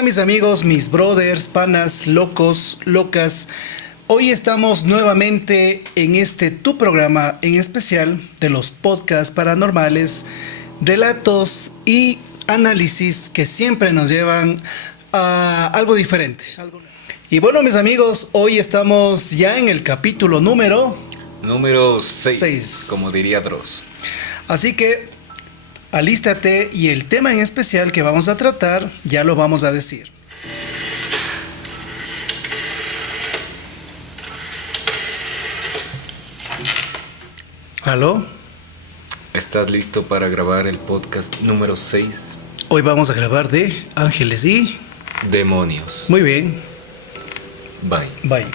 están mis amigos, mis brothers, panas, locos, locas? Hoy estamos nuevamente en tu programa en especial de los podcasts paranormales, relatos y análisis que siempre nos llevan a algo diferente. Y bueno, mis amigos, hoy estamos ya en el capítulo número 6, como diría Dross. Así que alístate y el tema en especial que vamos a tratar ya lo vamos a decir. ¿Aló? ¿Estás listo para grabar el podcast número 6? Hoy vamos a grabar de ángeles y demonios. Muy bien. Bye. Bye.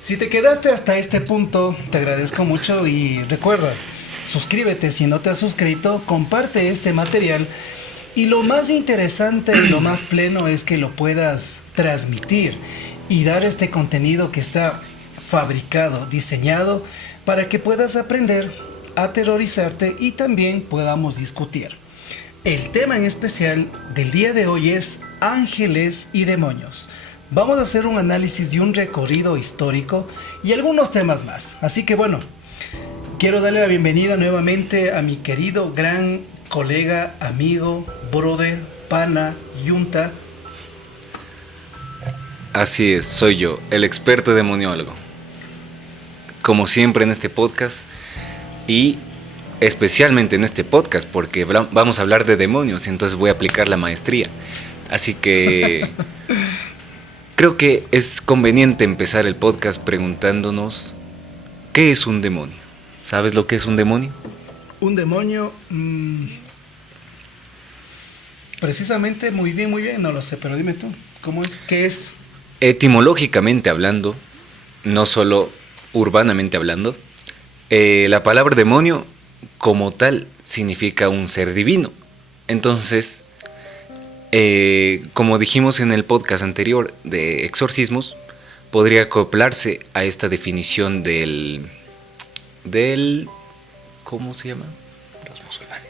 Si te quedaste hasta este punto, te agradezco mucho y recuerda, suscríbete si no te has suscrito, comparte este material y lo más interesante y lo más pleno es que lo puedas transmitir y dar este contenido que está fabricado, diseñado para que puedas aprender, aterrorizarte y también podamos discutir. El tema en especial del día de hoy es ángeles y demonios. Vamos a hacer un análisis y un recorrido histórico y algunos temas más. Así que bueno, quiero darle la bienvenida nuevamente a mi querido gran colega, amigo, brother, pana, yunta. Así es, soy yo, el experto demoniólogo. Como siempre en este podcast y especialmente en este podcast porque vamos a hablar de demonios, entonces voy a aplicar la maestría. Así que creo que es conveniente empezar el podcast preguntándonos ¿qué es un demonio? ¿Sabes lo que es un demonio? Un demonio, precisamente muy bien, no lo sé, pero dime tú, ¿cómo es? ¿Qué es? Etimológicamente hablando, no solo urbanamente hablando, la palabra demonio como tal significa un ser divino. Entonces, como dijimos en el podcast anterior de exorcismos, podría acoplarse a esta definición del ¿cómo se llama? Los musulmanes.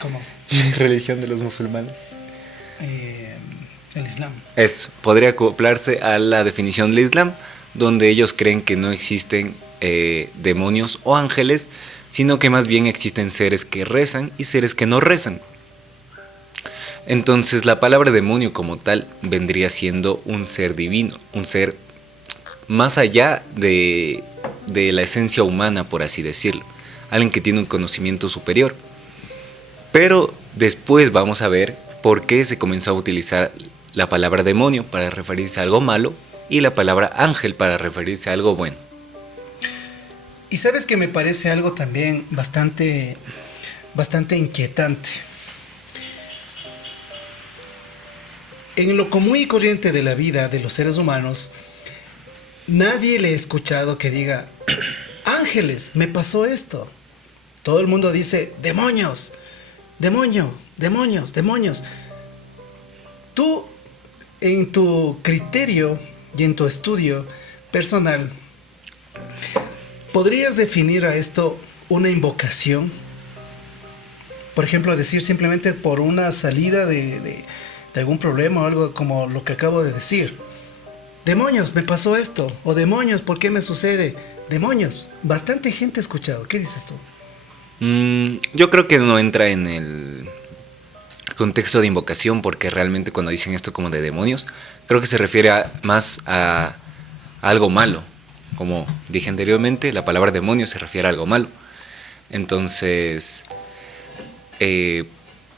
¿Cómo? Religión de los musulmanes. El Islam. Podría acoplarse a la definición del Islam, donde ellos creen que no existen demonios o ángeles, sino que más bien existen seres que rezan y seres que no rezan. Entonces la palabra demonio como tal vendría siendo un ser divino, un ser más allá de la esencia humana, por así decirlo, alguien que tiene un conocimiento superior. Pero después vamos a ver por qué se comenzó a utilizar la palabra demonio para referirse a algo malo y la palabra ángel para referirse a algo bueno. Y sabes que me parece algo también bastante inquietante. En lo común y corriente de la vida de los seres humanos, nadie le he escuchado que diga, ángeles, me pasó esto. Todo el mundo dice, demonios, demonios. Tú, en tu criterio y en tu estudio personal, ¿podrías definir a esto una invocación? Por ejemplo, decir simplemente por una salida de algún problema o algo como lo que acabo de decir. Demonios, me pasó esto. O demonios, ¿por qué me sucede? Demonios. Bastante gente ha escuchado. ¿Qué dices tú? Yo creo que no entra en el contexto de invocación, porque realmente cuando dicen esto como de demonios, creo que se refiere más a algo malo. Como dije anteriormente, la palabra demonio se refiere a algo malo. Entonces,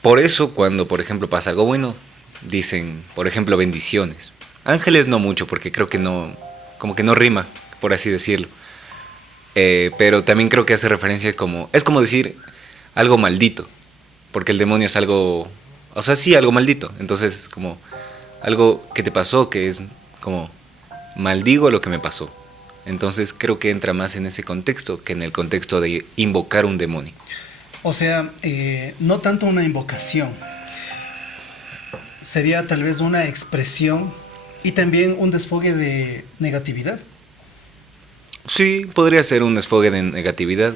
por eso cuando, por ejemplo, pasa algo bueno, dicen, por ejemplo, bendiciones. Ángeles no mucho, porque creo que no, como que no rima, por así decirlo. Pero también creo que hace referencia es como decir algo maldito, porque el demonio es algo, o sea, sí, algo maldito. Entonces, como algo que te pasó, que es como maldigo lo que me pasó. Entonces creo que entra más en ese contexto que en el contexto de invocar un demonio. O sea, no tanto una invocación, sería tal vez una expresión y también un desfogue de negatividad. Sí, podría ser un desfogue de negatividad,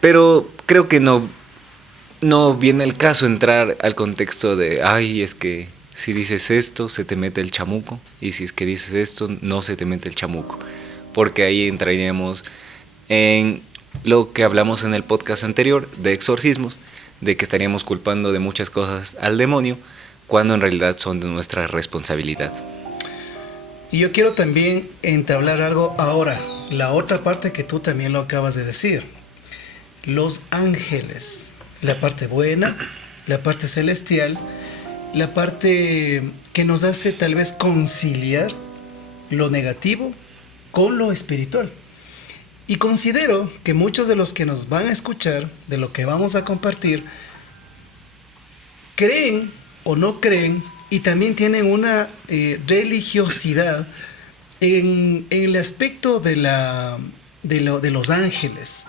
pero creo que no viene el caso entrar al contexto de, ay, es que si dices esto se te mete el chamuco, y si es que dices esto no se te mete el chamuco, porque ahí entraríamos en lo que hablamos en el podcast anterior de exorcismos, de que estaríamos culpando de muchas cosas al demonio, cuando en realidad son de nuestra responsabilidad. Y yo quiero también entablar algo ahora, la otra parte que tú también lo acabas de decir. Los ángeles, la parte buena, la parte celestial, la parte que nos hace tal vez conciliar lo negativo con lo espiritual. Y considero que muchos de los que nos van a escuchar, de lo que vamos a compartir, creen o no creen y también tienen una religiosidad en el aspecto de los ángeles.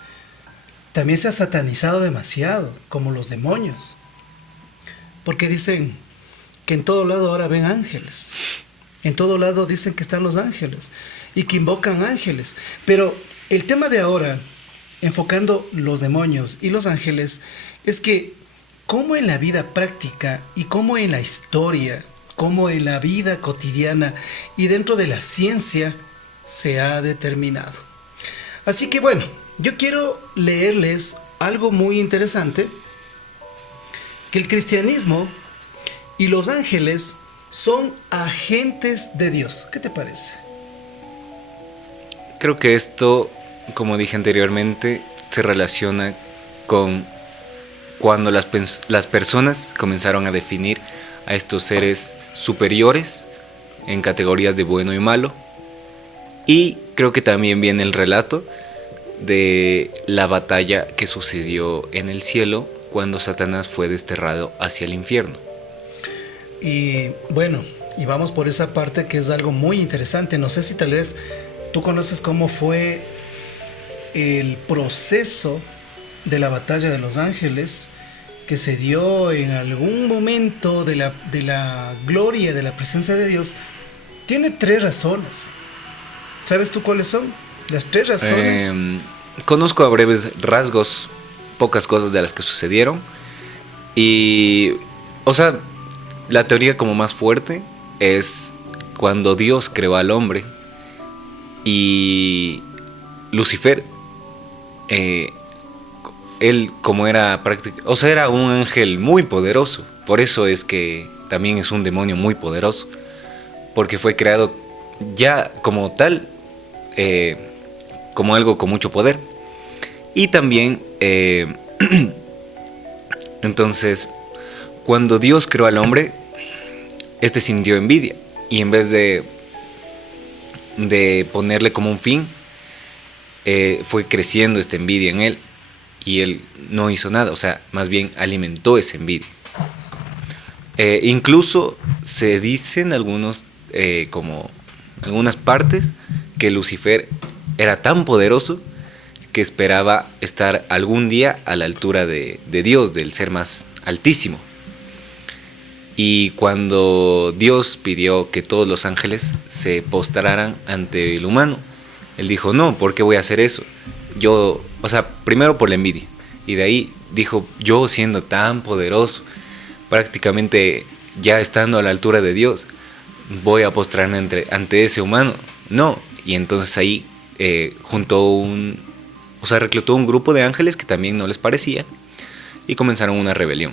También se ha satanizado demasiado, como los demonios. Porque dicen que en todo lado ahora ven ángeles. En todo lado dicen que están los ángeles y que invocan ángeles. Pero el tema de ahora, enfocando los demonios y los ángeles, es que como en la vida práctica y como en la historia, como en la vida cotidiana y dentro de la ciencia se ha determinado. Así que bueno, yo quiero leerles algo muy interesante, que el cristianismo y los ángeles son agentes de Dios. ¿Qué te parece? Creo que esto, como dije anteriormente, se relaciona con cuando las personas comenzaron a definir a estos seres superiores en categorías de bueno y malo. Y creo que también viene el relato de la batalla que sucedió en el cielo cuando Satanás fue desterrado hacia el infierno. Y bueno, y vamos por esa parte que es algo muy interesante. No sé si tal vez tú conoces cómo fue el proceso de la batalla de los ángeles que se dio en algún momento de la gloria, de la presencia de Dios. Tiene 3 razones. ¿Sabes tú cuáles son? Las 3 razones. Conozco a breves rasgos pocas cosas de las que sucedieron. Y, o sea, la teoría como más fuerte es cuando Dios creó al hombre y Lucifer, él como era o sea, era un ángel muy poderoso. Por eso es que también es un demonio muy poderoso, porque fue creado ya como tal, como algo con mucho poder. Y también entonces, cuando Dios creó al hombre, este sintió envidia, y en vez de ponerle como un fin, fue creciendo esta envidia en él, y él no hizo nada. O sea, más bien alimentó esa envidia. Incluso se dicen algunas partes que Lucifer era tan poderoso que esperaba estar algún día a la altura de Dios, del ser más altísimo. Y cuando Dios pidió que todos los ángeles se postraran ante el humano, él dijo, no, ¿por qué voy a hacer eso? Yo, o sea, primero por la envidia, y de ahí dijo, yo siendo tan poderoso, prácticamente ya estando a la altura de Dios, voy a postrarme ante ese humano. No, y entonces ahí reclutó un grupo de ángeles que también no les parecía, y comenzaron una rebelión.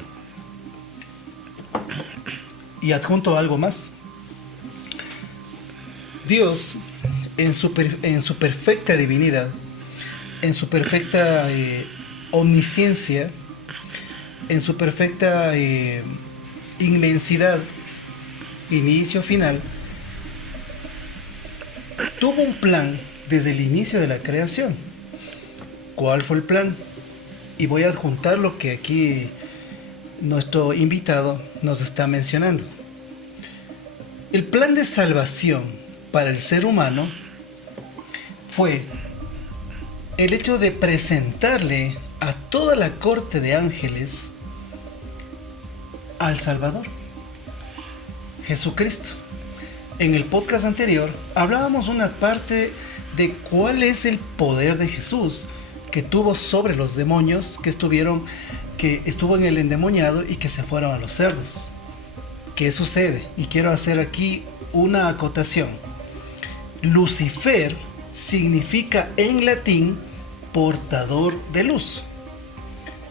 Y adjunto algo más. Dios, en su perfecta divinidad, en su perfecta omnisciencia, en su perfecta inmensidad, inicio, final, tuvo un plan desde el inicio de la creación. ¿Cuál fue el plan? Y voy a adjuntar lo que aquí nuestro invitado nos está mencionando. El plan de salvación para el ser humano fue el hecho de presentarle a toda la corte de ángeles al Salvador, Jesucristo. en el podcast anterior hablábamos una parte de cuál es el poder de Jesús que tuvo sobre los demonios que estuvo en el endemoniado y que se fueron a los cerdos. ¿Qué sucede? Y quiero hacer aquí una acotación. Lucifer significa en latín portador de luz,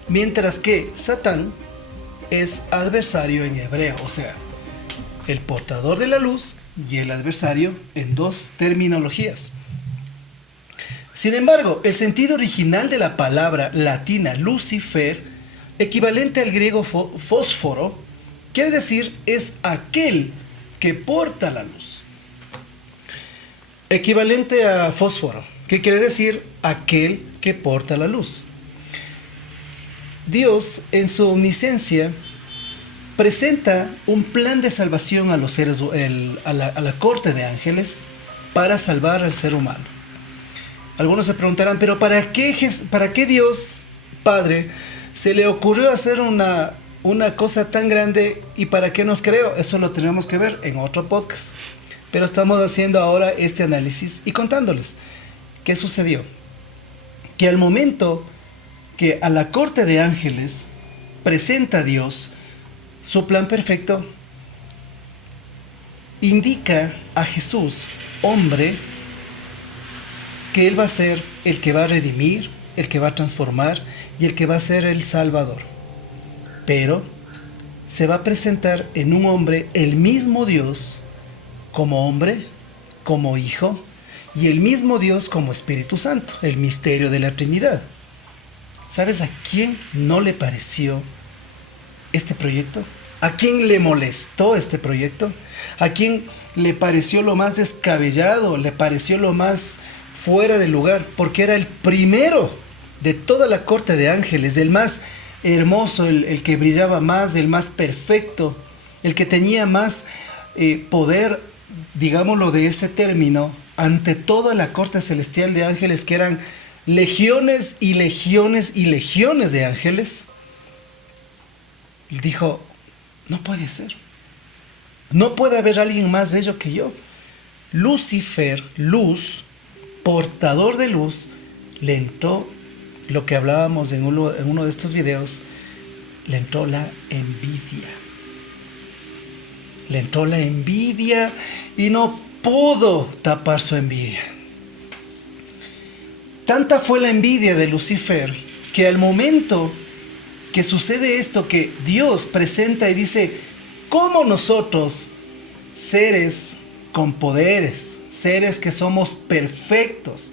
mientras que Satán es adversario en hebreo, o sea, el portador de la luz y el adversario en dos terminologías. Sin embargo, el sentido original de la palabra latina Lucifer, equivalente al griego fósforo, quiere decir es aquel que porta la luz. Equivalente a fósforo, ¿qué quiere decir? Aquel que porta la luz. Dios, en su omnisciencia, presenta un plan de salvación a los seres, a la corte de ángeles para salvar al ser humano. Algunos se preguntarán, pero ¿para qué Dios Padre se le ocurrió hacer una cosa tan grande y para qué nos creó? Eso lo tenemos que ver en otro podcast. Pero estamos haciendo ahora este análisis y contándoles qué sucedió. Que al momento que a la corte de ángeles presenta a Dios su plan perfecto, indica a Jesús, hombre, que Él va a ser el que va a redimir, el que va a transformar y el que va a ser el Salvador. Pero se va a presentar en un hombre el mismo Dios como hombre, como hijo y el mismo Dios como Espíritu Santo, el misterio de la Trinidad. ¿Sabes a quién no le pareció este proyecto? ¿A quién le molestó este proyecto? ¿A quién le pareció lo más descabellado? ¿Le pareció lo más fuera de lugar? Porque era el primero de toda la corte de ángeles, el más hermoso, el que brillaba más, el más perfecto, el que tenía más poder, digámoslo de ese término, ante toda la corte celestial de ángeles, que eran legiones y legiones y legiones de ángeles. Y dijo, no puede ser. No puede haber alguien más bello que yo. Lucifer, luz, portador de luz, le entró lo que hablábamos en uno de estos videos, le entró la envidia. Le entró la envidia y no pudo tapar su envidia. Tanta fue la envidia de Lucifer que al momento que sucede esto, que Dios presenta y dice, ¿cómo nosotros, seres con poderes, seres que somos perfectos,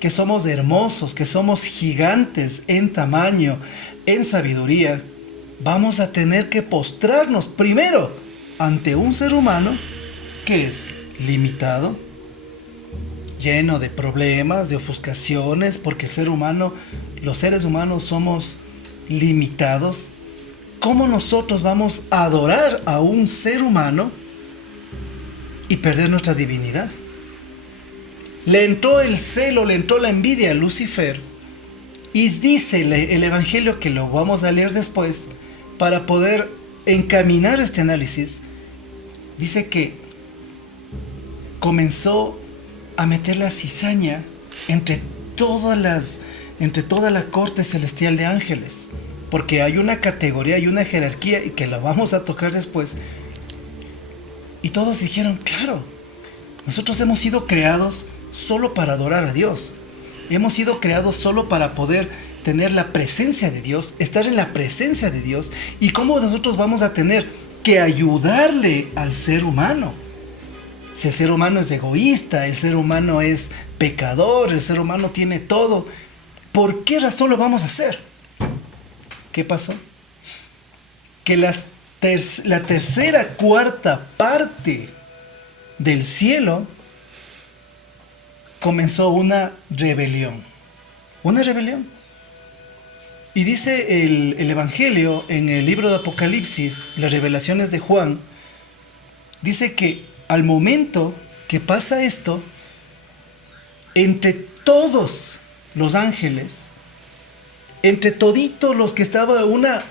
que somos hermosos, que somos gigantes en tamaño, en sabiduría, vamos a tener que postrarnos primero ante un ser humano que es limitado, lleno de problemas, de ofuscaciones, porque el ser humano, los seres humanos somos limitados? ¿Cómo nosotros vamos a adorar a un ser humano y perder nuestra divinidad? Le entró el celo, le entró la envidia a Lucifer, y dice el Evangelio, que lo vamos a leer después para poder encaminar este análisis, dice que comenzó a meter la cizaña entre toda la corte celestial de ángeles, porque hay una categoría, hay una jerarquía, y que la vamos a tocar después. Y todos dijeron, claro, nosotros hemos sido creados solo para adorar a Dios. Hemos sido creados solo para poder tener la presencia de Dios, estar en la presencia de Dios. ¿Y cómo nosotros vamos a tener que ayudarle al ser humano? Si el ser humano es egoísta, el ser humano es pecador, el ser humano tiene todo, ¿por qué razón lo vamos a hacer? ¿Qué pasó? Que la tercera, cuarta parte del cielo comenzó una rebelión. Una rebelión. Y dice el Evangelio en el libro de Apocalipsis, las revelaciones de Juan, dice que al momento que pasa esto, entre todos los ángeles, entre toditos los que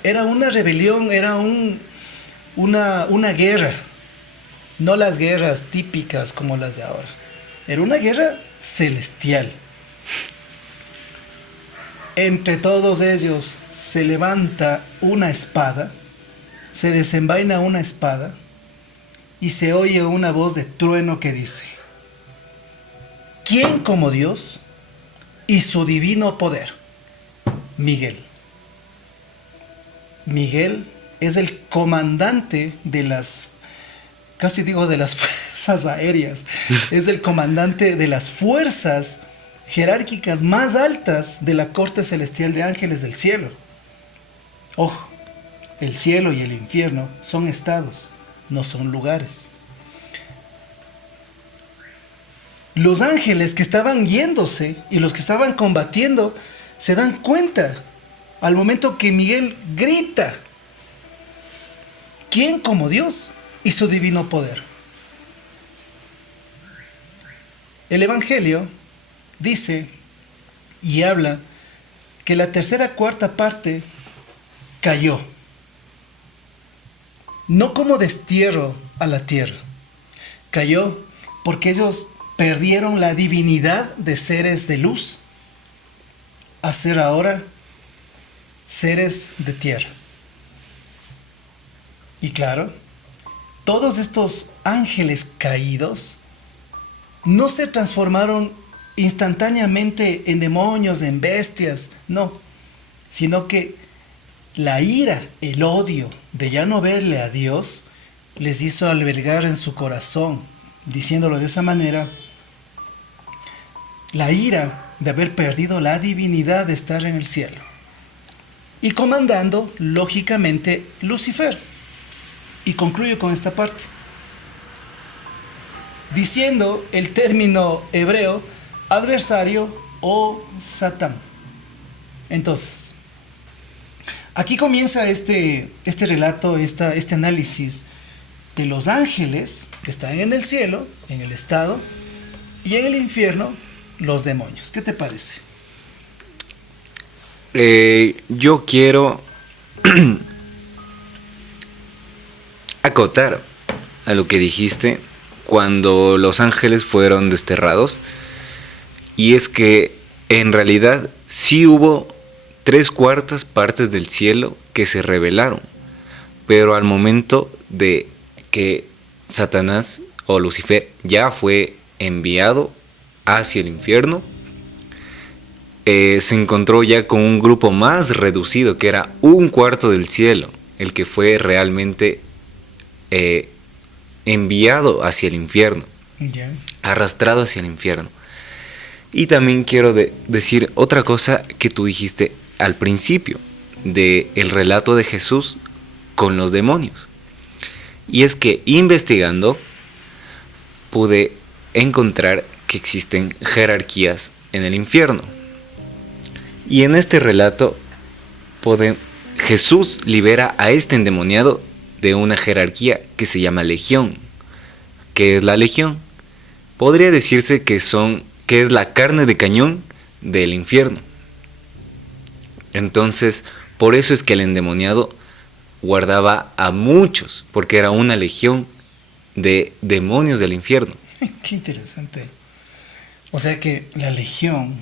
era una rebelión, era una guerra. No las guerras típicas como las de ahora. Era una guerra celestial. Entre todos ellos se levanta una espada, se desenvaina una espada y se oye una voz de trueno que dice: ¿quién como Dios y su divino poder? Miguel. Miguel es el comandante de las, casi digo de las fuerzas aéreas, es el comandante de las fuerzas jerárquicas más altas de la corte celestial de ángeles del cielo. Ojo, el cielo y el infierno son estados, no son lugares. Los ángeles que estaban yéndose y los que estaban combatiendo se dan cuenta al momento que Miguel grita: ¿quién como Dios y su divino poder? El Evangelio dice y habla que la tercera cuarta parte cayó, no como destierro a la tierra, cayó porque ellos perdieron la divinidad de seres de luz a ser ahora seres de tierra. Y claro, todos estos ángeles caídos no se transformaron instantáneamente en demonios, en bestias, no, sino que la ira, el odio de ya no verle a Dios les hizo albergar en su corazón, diciéndolo de esa manera, la ira de haber perdido la divinidad de estar en el cielo. Y comandando, lógicamente, Lucifer. Y concluyo con esta parte, diciendo el término hebreo adversario o Satán. Entonces, aquí comienza este relato, este análisis de los ángeles que están en el cielo, en el estado, y en el infierno, los demonios. ¿Qué te parece? Yo quiero acotar a lo que dijiste cuando los ángeles fueron desterrados, y es que en realidad sí hubo 3/4 partes del cielo que se rebelaron, pero al momento de que Satanás o Lucifer ya fue enviado hacia el infierno, se encontró ya con un grupo más reducido, que era 1/4 del cielo, el que fue realmente enviado hacia el infierno, Yeah. arrastrado hacia el infierno. Y también quiero decir otra cosa que tú dijiste al principio del relato de Jesús con los demonios. Y es que investigando pude encontrar que existen jerarquías en el infierno. Y en este relato Jesús libera a este endemoniado de una jerarquía que se llama legión. ¿Qué es la legión? Podría decirse que es la carne de cañón del infierno. Entonces, por eso es que el endemoniado guardaba a muchos, porque era una legión de demonios del infierno. Qué interesante. O sea que la legión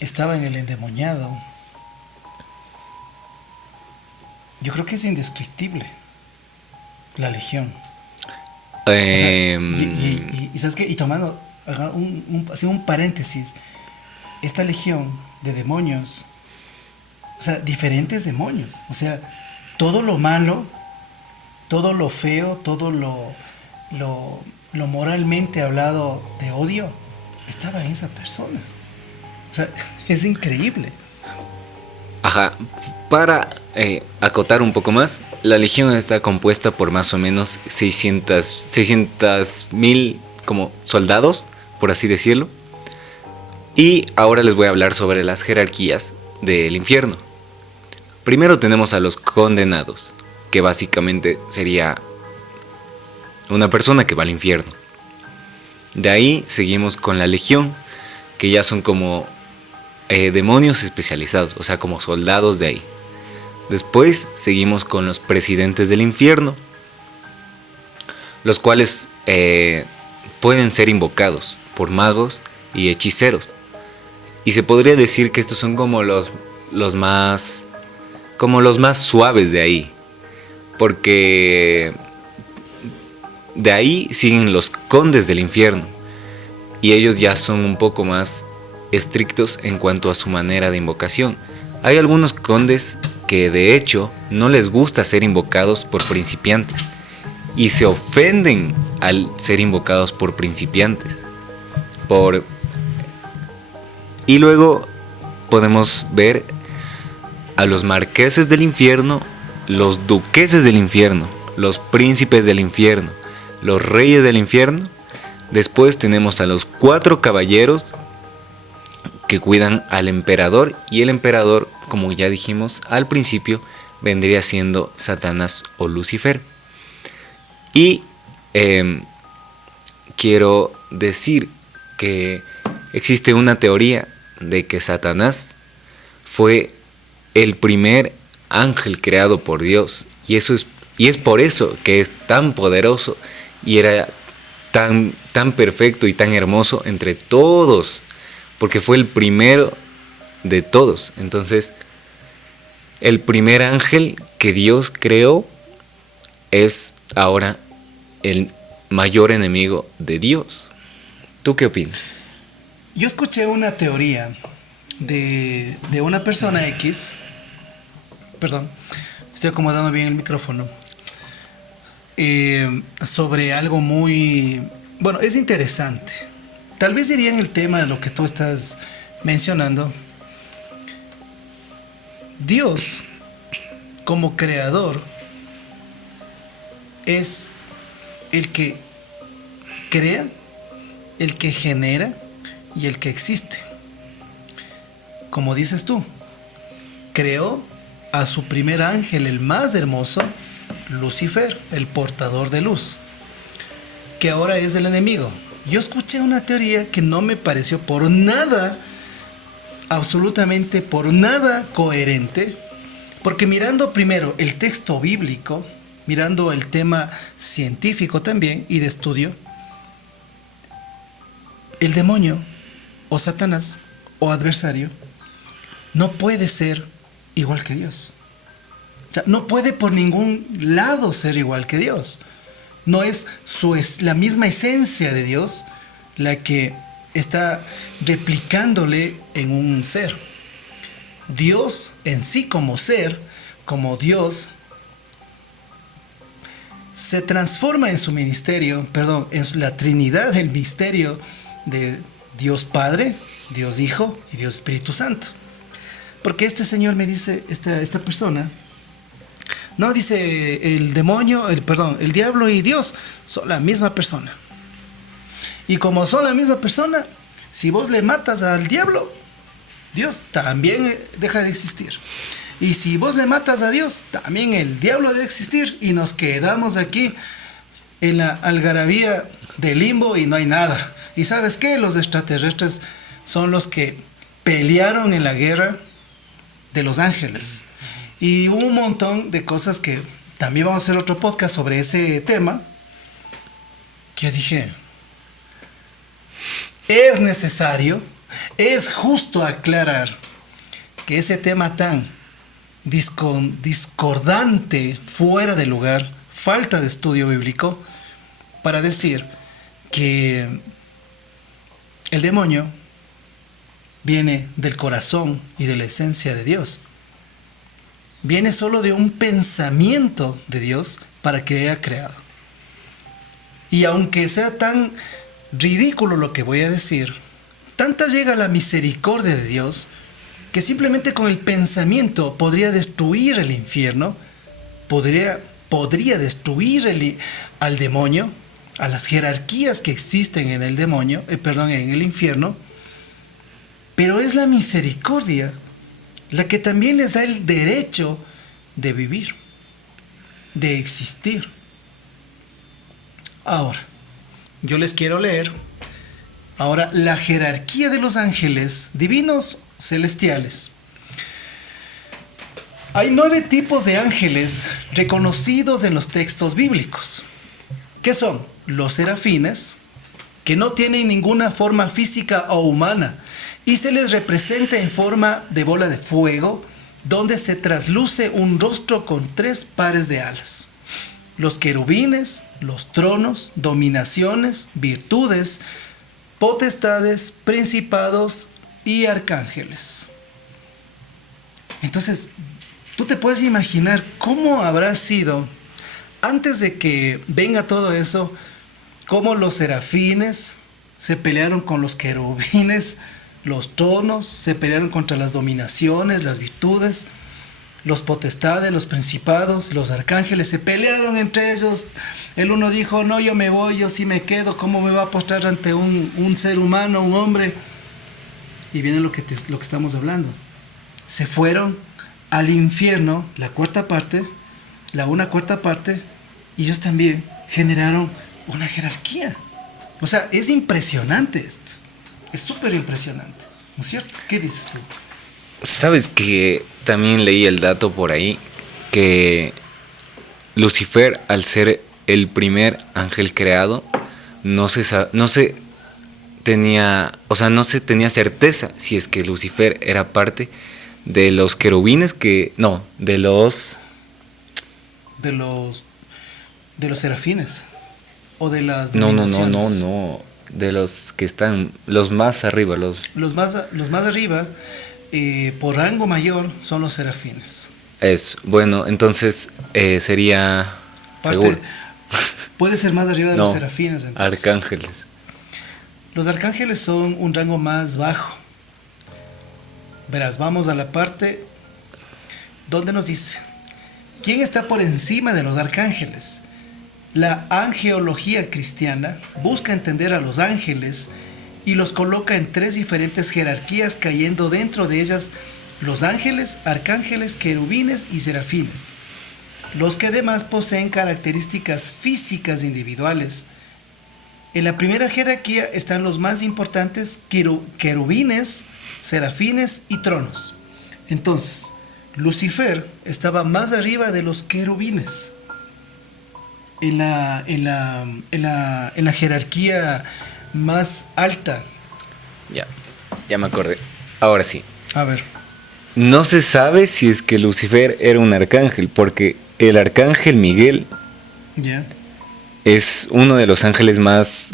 estaba en el endemoniado. Yo creo que es indescriptible la legión. O sea, y ¿sabes qué? Y tomando haciendo un paréntesis, esta legión de demonios, o sea, diferentes demonios, o sea, todo lo malo, todo lo feo, todo lo moralmente hablado de odio, estaba en esa persona. O sea, es increíble. Ajá, para acotar un poco más, la legión está compuesta por más o menos 600,000 como soldados, por así decirlo. Y ahora les voy a hablar sobre las jerarquías del infierno. Primero tenemos a los condenados, que básicamente sería una persona que va al infierno. De ahí seguimos con la legión, que ya son como demonios especializados, o sea, como soldados de ahí. Después seguimos con los presidentes del infierno, los cuales pueden ser invocados por magos y hechiceros. Y se podría decir que estos son como los más suaves de ahí, porque de ahí siguen los condes del infierno, y ellos ya son un poco más estrictos en cuanto a su manera de invocación. Hay algunos condes que de hecho no les gusta ser invocados por principiantes y se ofenden al ser invocados por principiantes. Y luego podemos ver a los marqueses del infierno, los duqueses del infierno, los príncipes del infierno, los reyes del infierno. Después tenemos a los 4 caballeros que cuidan al emperador, y el emperador, como ya dijimos al principio, vendría siendo Satanás o Lucifer. Y quiero decir que existe una teoría de que Satanás fue el primer ángel creado por Dios, y es por eso que es tan poderoso y era tan perfecto y tan hermoso entre todos, porque fue el primero de todos. Entonces, el primer ángel que Dios creó es ahora el mayor enemigo de Dios. ¿Tú qué opinas? Yo escuché una teoría de una persona X. Perdón, estoy acomodando bien el micrófono. Sobre algo muy... Bueno, es interesante. Tal vez diría en el tema de lo que tú estás mencionando. Dios, como creador, es el que crea, el que genera y el que existe. Como dices tú, creó a su primer ángel, el más hermoso, Lucifer, el portador de luz, que ahora es el enemigo. Yo escuché una teoría que no me pareció por nada, absolutamente por nada coherente, porque mirando primero el texto bíblico, mirando el tema científico también y de estudio, el demonio o Satanás o adversario no puede ser igual que Dios. O sea, no puede por ningún lado ser igual que Dios. No es la misma esencia de Dios la que está replicándole en un ser. Dios en sí como ser, como Dios, se transforma en su ministerio, en la Trinidad, el misterio de Dios Padre, Dios Hijo y Dios Espíritu Santo. Porque este señor me dice, esta persona, no, dice el demonio, el diablo y Dios son la misma persona. Y como son la misma persona, si vos le matas al diablo, Dios también deja de existir. Y si vos le matas a Dios, también el diablo debe existir. Y nos quedamos aquí en la algarabía del limbo y no hay nada. ¿Y sabes qué? Los extraterrestres son los que pelearon en la guerra de los ángeles. Y un montón de cosas que también vamos a hacer otro podcast sobre ese tema. Que yo dije, es necesario, es justo aclarar que ese tema tan discordante, fuera de lugar, falta de estudio bíblico, para decir que el demonio viene del corazón y de la esencia de Dios. Viene solo de un pensamiento de Dios para que haya creado. Y aunque sea tan ridículo lo que voy a decir, tanta llega la misericordia de Dios que simplemente con el pensamiento podría destruir el infierno, podría destruir al demonio, a las jerarquías que existen en el demonio, en el infierno. Pero es la misericordia la que también les da el derecho de vivir, de existir. Ahora, yo les quiero leer ahora la jerarquía de los ángeles divinos celestiales. Hay 9 tipos de ángeles reconocidos en los textos bíblicos. ¿Qué son? Los serafines, que no tienen ninguna forma física o humana, y se les representa en forma de bola de fuego, donde se trasluce un rostro con 3 pares de alas. Los querubines, los tronos, dominaciones, virtudes, potestades, principados y arcángeles. Entonces, tú te puedes imaginar cómo habrá sido, antes de que venga todo eso, cómo los serafines se pelearon con los querubines, los tronos, se pelearon contra las dominaciones, las virtudes, los potestades, los principados, los arcángeles, se pelearon entre ellos. El uno dijo, no, yo me voy, yo sí me quedo, ¿cómo me va a postrar ante un ser humano, un hombre? Y viene lo que estamos hablando. Se fueron al infierno, la cuarta parte, una cuarta parte, y ellos también generaron una jerarquía. O sea, es impresionante esto. Es súper impresionante, ¿no es cierto? ¿Qué dices tú? Sabes que también leí el dato por ahí que Lucifer, al ser el primer ángel creado, no se tenía certeza si es que Lucifer era parte de los querubines de los serafines o de las no, dominaciones. de los que están los más arriba, los más arriba, por rango mayor, son los serafines. Es bueno, entonces sería seguro. Puede ser más arriba de los serafines. Entonces. Arcángeles. Los arcángeles son un rango más bajo. Verás, vamos a la parte donde nos dice: ¿quién está por encima de los arcángeles? La angeología cristiana busca entender a los ángeles y los coloca en 3 diferentes jerarquías, cayendo dentro de ellas los ángeles, arcángeles, querubines y serafines, los que además poseen características físicas individuales. En la primera jerarquía están los más importantes querubines, serafines y tronos. Entonces, Lucifer estaba más arriba de los querubines. En la jerarquía más alta. Ya me acordé. Ahora sí. A ver. No se sabe si es que Lucifer era un arcángel, porque el arcángel Miguel es uno de los ángeles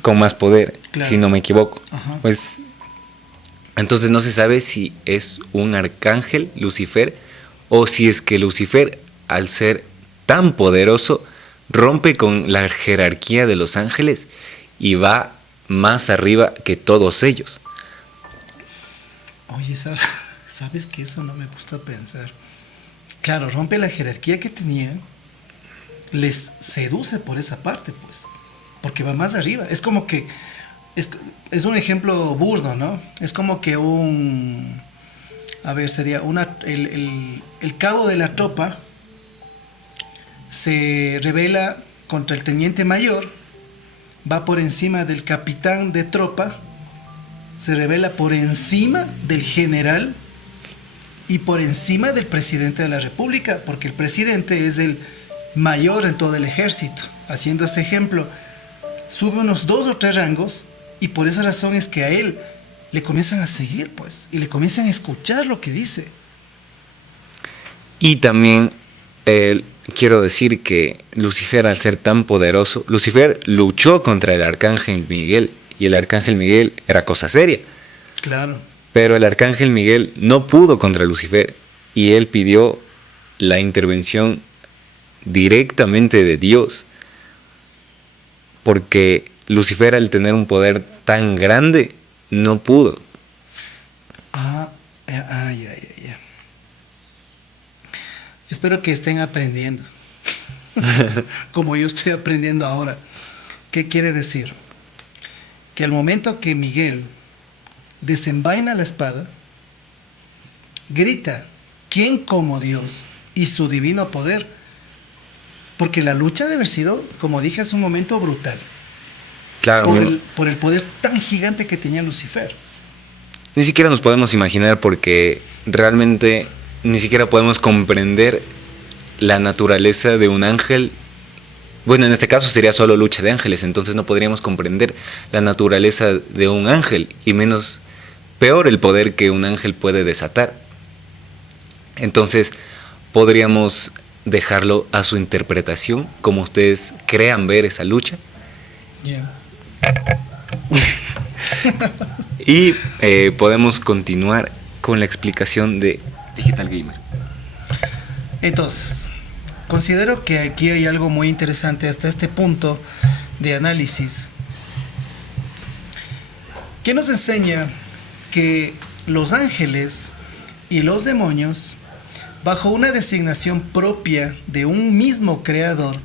con más poder, claro, si no me equivoco. Ajá. Pues entonces no se sabe si es un arcángel Lucifer o si es que Lucifer, al ser tan poderoso, rompe con la jerarquía de los ángeles y va más arriba que todos ellos. Oye, ¿sabes que eso no me gusta pensar? Claro, rompe la jerarquía que tenían, les seduce por esa parte, pues, porque va más arriba. Es como que, es un ejemplo burdo, ¿no? Es como que sería el cabo de la tropa se rebela contra el teniente mayor, va por encima del capitán de tropa, se rebela por encima del general y por encima del presidente de la república, porque el presidente es el mayor en todo el ejército. Haciendo ese ejemplo, sube unos 2 o 3 rangos, y por esa razón es que a él le comienzan a seguir, pues, y le comienzan a escuchar lo que dice. Y también quiero decir que Lucifer, al ser tan poderoso, Lucifer luchó contra el arcángel Miguel, y el arcángel Miguel era cosa seria. Claro. Pero el arcángel Miguel no pudo contra Lucifer, y él pidió la intervención directamente de Dios, porque Lucifer, al tener un poder tan grande, no pudo. Espero que estén aprendiendo como yo estoy aprendiendo ahora. ¿Qué quiere decir? Que al momento que Miguel desenvaina la espada, grita: ¿quién como Dios y su divino poder? Porque la lucha debe haber sido, como dije hace un momento, brutal. Claro. Por el poder tan gigante que tenía Lucifer. Ni siquiera nos podemos imaginar, porque realmente ni siquiera podemos comprender la naturaleza de un ángel Bueno, en este caso sería solo lucha de ángeles, entonces no podríamos comprender la naturaleza de un ángel y menos, peor, el poder que un ángel puede desatar. Entonces podríamos dejarlo a su interpretación, como ustedes crean ver esa lucha. Yeah. Y podemos continuar con la explicación de Digital Gamer. Entonces, considero que aquí hay algo muy interesante hasta este punto de análisis, que nos enseña que los ángeles y los demonios, bajo una designación propia de un mismo creador,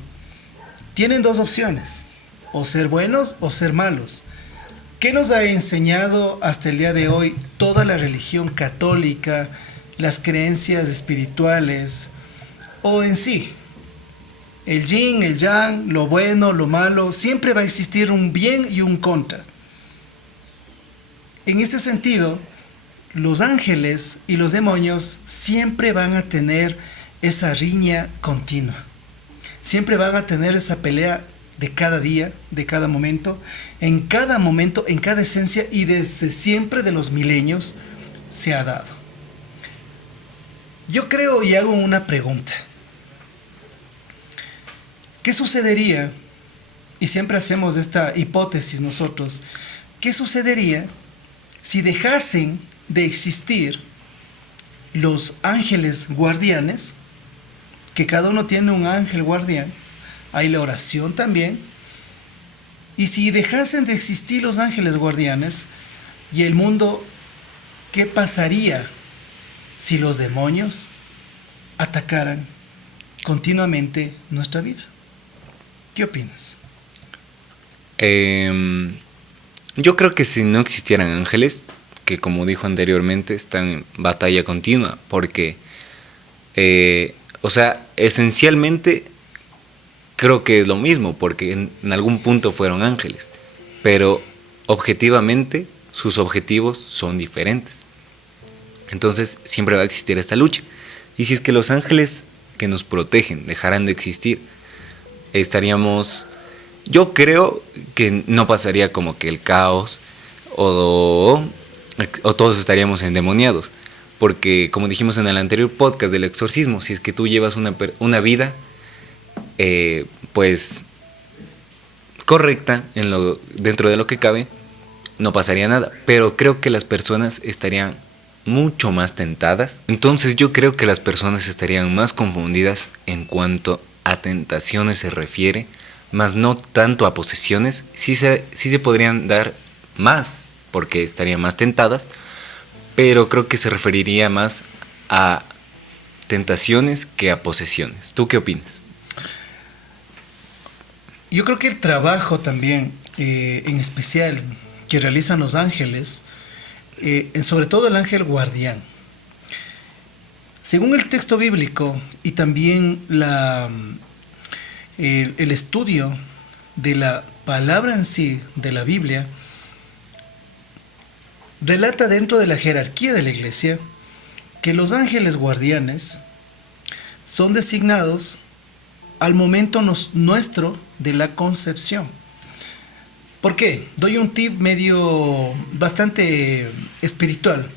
tienen dos opciones: o ser buenos o ser malos. ¿Qué nos ha enseñado hasta el día de hoy toda la religión católica, las creencias espirituales o en sí? El yin, el yang, lo bueno, lo malo, siempre va a existir un bien y un contra. En este sentido, los ángeles y los demonios siempre van a tener esa riña continua. Siempre van a tener esa pelea de cada día, de cada momento, en cada esencia, y desde siempre de los milenios se ha dado. Yo creo y hago una pregunta. ¿Qué sucedería? Y siempre hacemos esta hipótesis nosotros. ¿Qué sucedería si dejasen de existir los ángeles guardianes? Que cada uno tiene un ángel guardián. Hay la oración también. Y si dejasen de existir los ángeles guardianes y el mundo, ¿qué pasaría si los demonios atacaran continuamente nuestra vida? ¿Qué opinas? Yo creo que si no existieran ángeles, que como dijo anteriormente, están en batalla continua, porque, o sea, esencialmente creo que es lo mismo, porque en algún punto fueron ángeles, pero objetivamente sus objetivos son diferentes. Entonces siempre va a existir esta lucha. Y si es que los ángeles que nos protegen dejaran de existir, estaríamos, yo creo que no pasaría como que el caos o todos estaríamos endemoniados, porque como dijimos en el anterior podcast del exorcismo, si es que tú llevas una vida pues correcta dentro de lo que cabe, no pasaría nada, pero creo que las personas estarían mucho más tentadas. Entonces yo creo que las personas estarían más confundidas en cuanto a tentaciones se refiere, más no tanto a posesiones. Sí se podrían dar más, porque estarían más tentadas, pero creo que se referiría más a tentaciones que a posesiones. ¿Tú qué opinas? Yo creo que el trabajo también, en especial, que realizan los ángeles, sobre todo el ángel guardián, según el texto bíblico y también el estudio de la palabra en sí de la Biblia, relata dentro de la jerarquía de la iglesia que los ángeles guardianes son designados al momento nuestro de la concepción. ¿Por qué? Doy un tip bastante espiritual.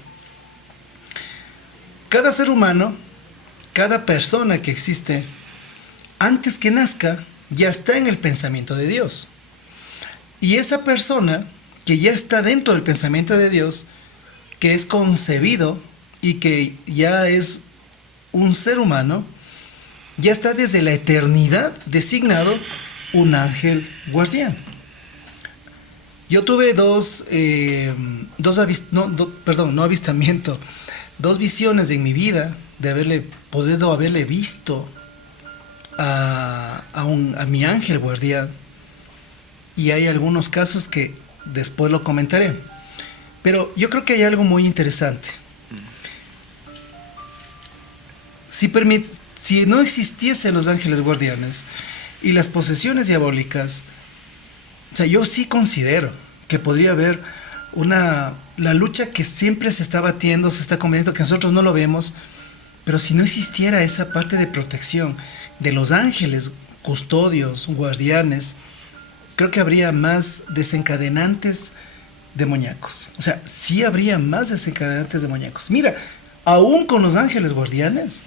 Cada ser humano, cada persona que existe, antes que nazca, ya está en el pensamiento de Dios. Y esa persona que ya está dentro del pensamiento de Dios, que es concebido y que ya es un ser humano, ya está desde la eternidad designado un ángel guardián. Yo tuve dos visiones en mi vida de haberle visto a mi ángel guardián, y hay algunos casos que después lo comentaré. Pero yo creo que hay algo muy interesante. Si no existiesen los ángeles guardianes y las posesiones diabólicas, o sea, yo sí considero que podría haber la lucha que siempre se está batiendo, se está combatiendo, que nosotros no lo vemos, pero si no existiera esa parte de protección de los ángeles custodios, guardianes, creo que habría más desencadenantes demoníacos. O sea, sí habría más desencadenantes demoníacos. Mira, aún con los ángeles guardianes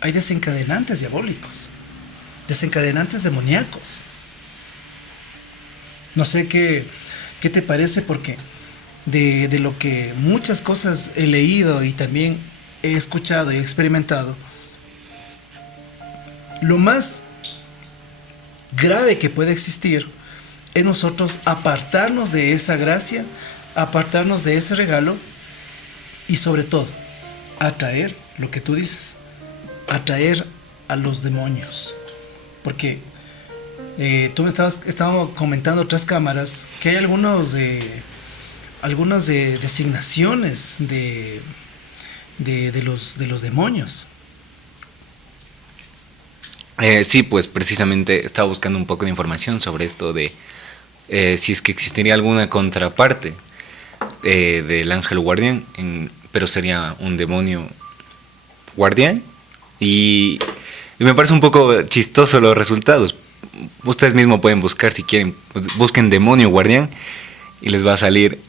hay desencadenantes diabólicos, desencadenantes demoníacos. No sé qué te parece, porque de lo que muchas cosas he leído y también he escuchado y experimentado, lo más grave que puede existir es nosotros apartarnos de esa gracia, apartarnos de ese regalo y sobre todo atraer lo que tú dices, atraer a los demonios. Porque tú me estabas comentando tras cámaras que hay algunas designaciones de los demonios. Sí, pues precisamente estaba buscando un poco de información sobre esto de si es que existiría alguna contraparte del ángel guardián, pero sería un demonio guardián. Y me parece un poco chistoso los resultados. Ustedes mismos pueden buscar, si quieren, pues busquen demonio guardián y les va a salir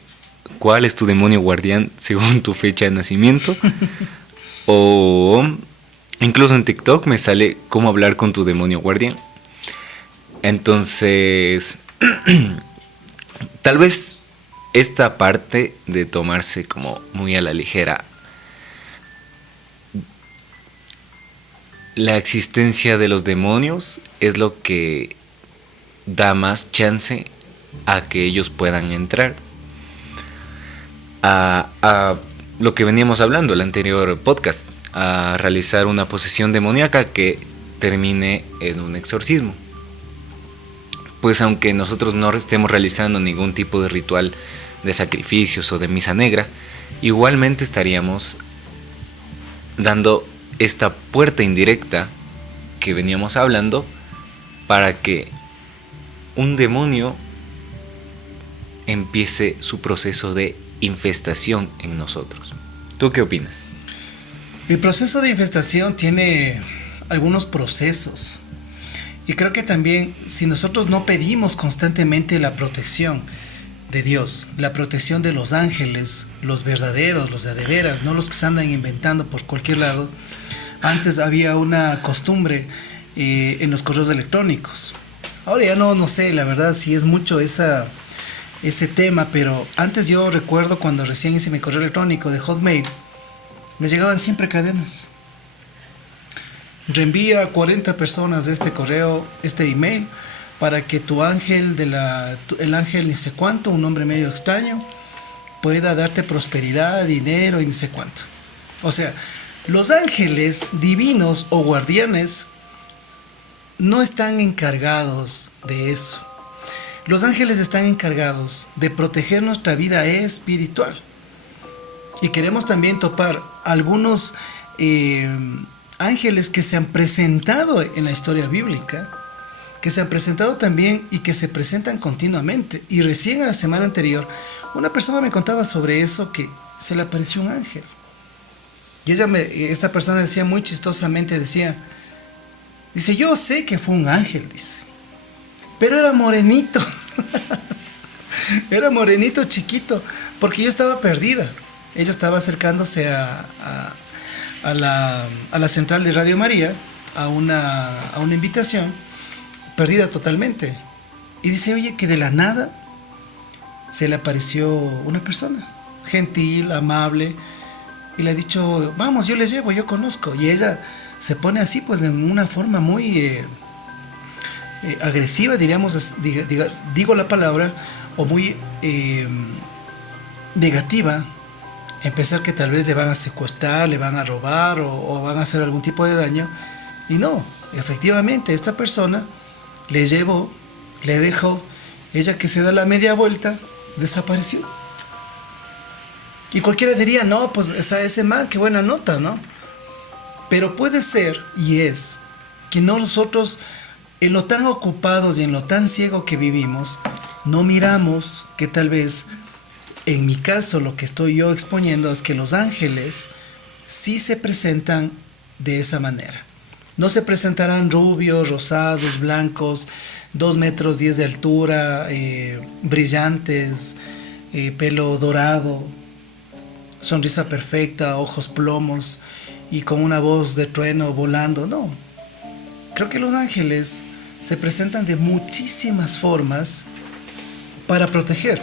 cuál es tu demonio guardián según tu fecha de nacimiento. O incluso en TikTok me sale cómo hablar con tu demonio guardián. Entonces, tal vez esta parte de tomarse como muy a la ligera la existencia de los demonios es lo que da más chance a que ellos puedan entrar a lo que veníamos hablando el anterior podcast, a realizar una posesión demoníaca que termine en un exorcismo. Pues aunque nosotros no estemos realizando ningún tipo de ritual de sacrificios o de misa negra, igualmente estaríamos dando esta puerta indirecta que veníamos hablando para que un demonio empiece su proceso de infestación en nosotros. ¿Tú qué opinas? El proceso de infestación tiene algunos procesos. Y creo que también si nosotros no pedimos constantemente la protección de Dios, la protección de los ángeles, los verdaderos, los de veras, no los que se andan inventando por cualquier lado. Antes había una costumbre en los correos electrónicos. Ahora ya no sé, la verdad, si es mucho ese tema, pero antes yo recuerdo cuando recién hice mi correo electrónico de Hotmail, me llegaban siempre cadenas. Reenvía a 40 personas de este correo, este email, para que tu ángel el ángel ni sé cuánto, un nombre medio extraño, pueda darte prosperidad, dinero y ni sé cuánto. O sea, los ángeles divinos o guardianes no están encargados de eso. Los ángeles están encargados de proteger nuestra vida espiritual. Y queremos también topar algunos ángeles que se han presentado en la historia bíblica, que se han presentado también y que se presentan continuamente. Y recién en la semana anterior, una persona me contaba sobre eso, que se le apareció un ángel. Y esta persona decía muy chistosamente, dice, yo sé que fue un ángel, dice, pero era morenito. Era morenito chiquito, porque yo estaba perdida. Ella estaba acercándose a la central de Radio María, a una invitación, perdida totalmente. Y dice, oye, que de la nada se le apareció una persona, gentil, amable, y le ha dicho, vamos, yo les llevo, yo conozco. Y ella se pone así, pues en una forma muy agresiva, diríamos, digo la palabra, o muy negativa, en pensar que tal vez le van a secuestrar, le van a robar o van a hacer algún tipo de daño. Y no, efectivamente, esta persona le llevó, le dejó, ella que se da la media vuelta, desapareció. Y cualquiera diría, no, pues ese man, qué buena nota, ¿no? Pero puede ser, y es, que nosotros, en lo tan ocupados y en lo tan ciego que vivimos, no miramos que tal vez, en mi caso, lo que estoy yo exponiendo es que los ángeles sí se presentan de esa manera. No se presentarán rubios, rosados, blancos, 2 metros 10 de altura, brillantes, pelo dorado, sonrisa perfecta, ojos plomos y con una voz de trueno volando. No, creo que los ángeles se presentan de muchísimas formas para proteger,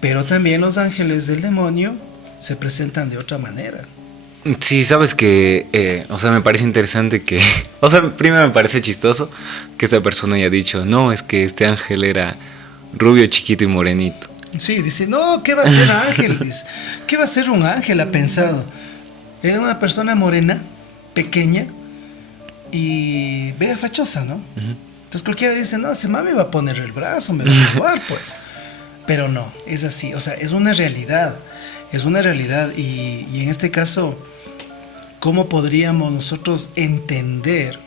pero también los ángeles del demonio se presentan de otra manera. Sí, sabes que, o sea, me parece interesante que, o sea, primero me parece chistoso que esta persona haya dicho, no, es que este ángel era rubio, chiquito y morenito. Sí, dice, no, ¿qué va a ser ángel? Dice, ¿qué va a ser un ángel? Ha pensado. Era una persona morena, pequeña y vea fachosa, ¿no? Entonces cualquiera dice, no, ese mami va a poner el brazo, me va a jugar, pues. Pero no, es así, o sea, es una realidad y en este caso, ¿cómo podríamos nosotros entender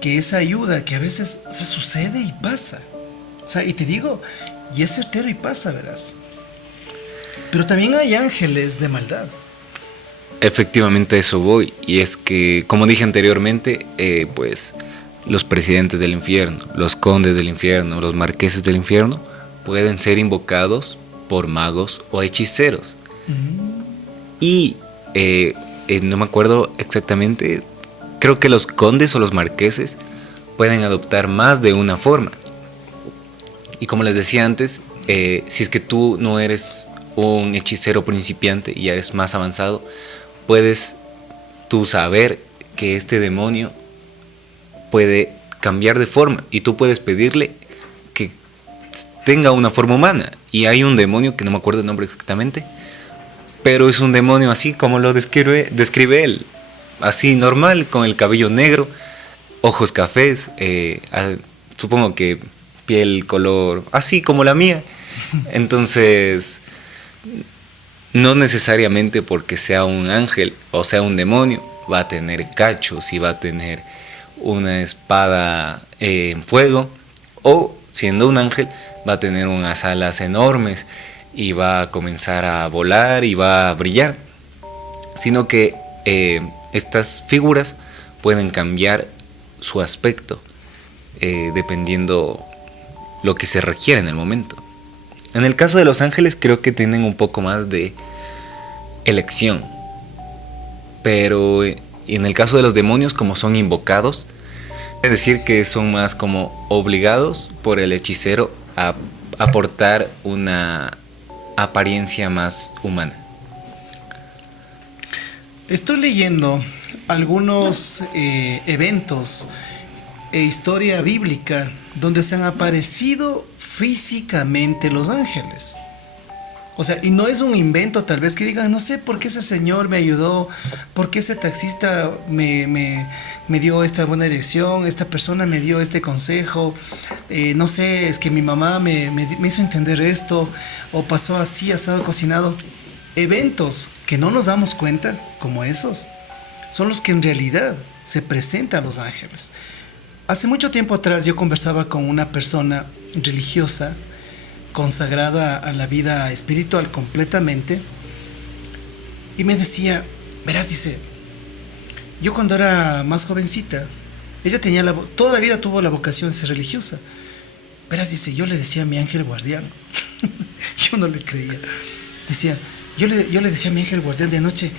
que esa ayuda que a veces, o sea, sucede y pasa? O sea, y te digo, y es certero y pasa, verás. Pero también hay ángeles de maldad. Efectivamente a eso voy, y es que, como dije anteriormente, pues los presidentes del infierno, los condes del infierno, los marqueses del infierno, pueden ser invocados por magos o hechiceros. Y no me acuerdo exactamente, creo que los condes o los marqueses pueden adoptar más de una forma. Y como les decía antes, si es que tú no eres un hechicero principiante y ya eres más avanzado, puedes tú saber que este demonio puede cambiar de forma y tú puedes pedirle que tenga una forma humana. Y hay un demonio que no me acuerdo el nombre exactamente, pero es un demonio así como lo describe él, así normal, con el cabello negro, ojos cafés, supongo que piel color así como la mía. Entonces, no necesariamente porque sea un ángel o sea un demonio va a tener cachos y va a tener una espada en fuego, o siendo un ángel va a tener unas alas enormes y va a comenzar a volar y va a brillar, sino que estas figuras pueden cambiar su aspecto dependiendo lo que se requiere en el momento. En el caso de los ángeles creo que tienen un poco más de elección, pero en el caso de los demonios, como son invocados, es decir que son más como obligados por el hechicero a aportar una apariencia más humana. Estoy leyendo algunos eventos e historia bíblica donde se han aparecido físicamente los ángeles. O sea, y no es un invento tal vez que digan, no sé por qué ese señor me ayudó, por qué ese taxista me dio esta buena dirección, esta persona me dio este consejo, no sé, es que mi mamá me hizo entender esto, o pasó así, asado, cocinado. Eventos que no nos damos cuenta, como esos, son los que en realidad se presentan a los ángeles. Hace mucho tiempo atrás yo conversaba con una persona religiosa, consagrada a la vida espiritual completamente, y me decía, verás, dice, yo cuando era más jovencita, ella tenía toda la vida tuvo la vocación de ser religiosa, verás, dice, yo le decía a mi ángel guardián, yo no le creía, decía, yo le decía a mi ángel guardián de noche,